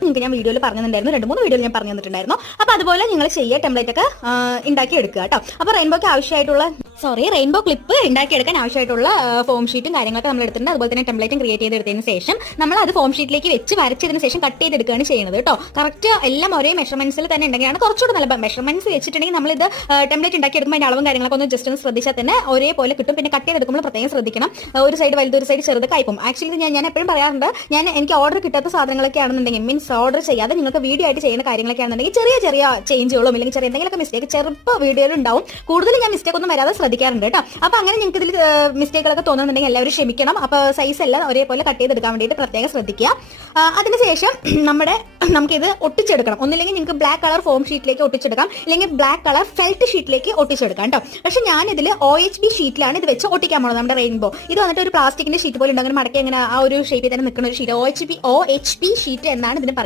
നിങ്ങൾക്ക് ഞാൻ വീഡിയോയിൽ പറഞ്ഞു തന്നിട്ടുണ്ടായിരുന്നു, 2-3 വീഡിയോയിൽ ഞാൻ പറഞ്ഞു തന്നിട്ടുണ്ടായിരുന്നു. അപ്പോൾ അതുപോലെ നിങ്ങൾ ചെയ്യുക, ടെംപ്ലേറ്റ് ഒക്കെ ഉണ്ടാക്കി എടുക്കുക കേട്ടോ. അപ്പോൾ റെയിൻബോ ക്ലിപ്പ് ഉണ്ടാക്കിയെടുക്കാൻ ആവശ്യമായിട്ടുള്ള ഫോം ഷീറ്റും കാര്യങ്ങളൊക്കെ നമ്മൾ എടുത്തിട്ടുണ്ട്. അതുപോലെ തന്നെ ടെംപ്ലേറ്റും ക്രിയേറ്റ് ചെയ്തെടുത്തതിന് ശേഷം നമ്മൾ അത് ഫോം ഷീറ്റിലേക്ക് വെച്ച് വരച്ചതിന് ശേഷം കട്ട് ചെയ്തെടുക്കുകയാണ് ചെയ്യുന്നത് കേട്ടോ. കറക്റ്റ് എല്ലാം ഒരേ മെഷർമെന്റ്സിൽ തന്നെ ഉണ്ടെങ്കിലാണ് കുറച്ചുകൂടി നല്ല. മെഷർമെന്റ്സ് വെച്ചിട്ടുണ്ടെങ്കിൽ നമ്മളിത് ടെംപ്ലേറ്റ് ഉണ്ടാക്കിയെടുക്കുമ്പോൾ അതിന്റെ അളവും കാര്യങ്ങളൊക്കെ ഒന്ന് ജസ്റ്റ് ഒന്ന് ശ്രദ്ധിച്ചാൽ തന്നെ ഒരേപോലെ കിട്ടും. പിന്നെ കട്ട് ചെയ്തെടുക്കുമ്പോൾ പ്രത്യേകം ശ്രദ്ധിക്കണം, ഒരു സൈഡ് വലുത് ഒരു സൈഡ് ചെറുത് കയ്പും. ആക്ച്വലി ഞാൻ എപ്പോഴും പറയാറുണ്ട്, എനിക്ക് ഓർഡർ കിട്ടാത്ത സാധനങ്ങളൊക്കെ ആണെന്നുണ്ടെങ്കിൽ, മീൻസ് ഓർഡർ ചെയ്യാതെ നിങ്ങൾക്ക് വീഡിയോ ആയിട്ട് ചെയ്യുന്ന കാര്യങ്ങളൊക്കെ ആണെന്നുണ്ടെങ്കിൽ ചെറിയ ചേഞ്ചുകളും അല്ലെങ്കിൽ ചെറിയ എന്തെങ്കിലുമൊക്കെ മിസ്റ്റേക്ക് ചെറുപ്പം വീഡിയോയിൽ ഉണ്ടാവും. കൂടുതൽ ഞാൻ മിസ്റ്റേക്ക് ഒന്നും വരാതെ ശ്രദ്ധിക്കാറുണ്ട് കേട്ടോ. അപ്പൊ അങ്ങനെ നിങ്ങൾക്ക് ഇതിൽ മിസ്റ്റേക്കുകളൊക്കെ തോന്നുന്നുണ്ടെങ്കിൽ എല്ലാവരും ക്ഷമിക്കണം. അപ്പൊ സൈസ് എല്ലാം ഒരേപോലെ കട്ട് ചെയ്തെടുക്കാൻ വേണ്ടിയിട്ട് പ്രത്യേകം ശ്രദ്ധിക്കുക. അതിനുശേഷം നമുക്കിത് ഒട്ടിച്ചെടുക്കണം. ഒന്നില്ലെങ്കിൽ നിങ്ങൾക്ക് ബ്ലാക്ക് കളർ ഫോം ഷീറ്റിലേക്ക് ഒട്ടിച്ചെടുക്കാം, അല്ലെങ്കിൽ ബ്ലാക്ക് കളർ ഫെൽറ്റ് ഷീറ്റിലേക്ക് ഒട്ടിച്ചെടുക്കാം കേട്ടോ. പക്ഷെ ഞാൻ ഇതിൽ OHB ഷീറ്റിലാണ് ഇത് വെച്ച് ഒട്ടിക്കാൻ പോകുന്നത്. നമ്മുടെ റെയിൻബോ ഇത് വന്നിട്ട് ഒരു പ്ലാസ്റ്റിക്കിന്റെ ഷീറ്റ് പോലെ ഉണ്ട്, അങ്ങനെ മടക്കി അങ്ങനെ ആ ഒരു ഷേപ്പിൽ തന്നെ നിൽക്കുന്ന ഒരു ഷീറ്റ്. OHB ഷീറ്റ് എന്നാണ് ഇതിന് പറയുന്നത്.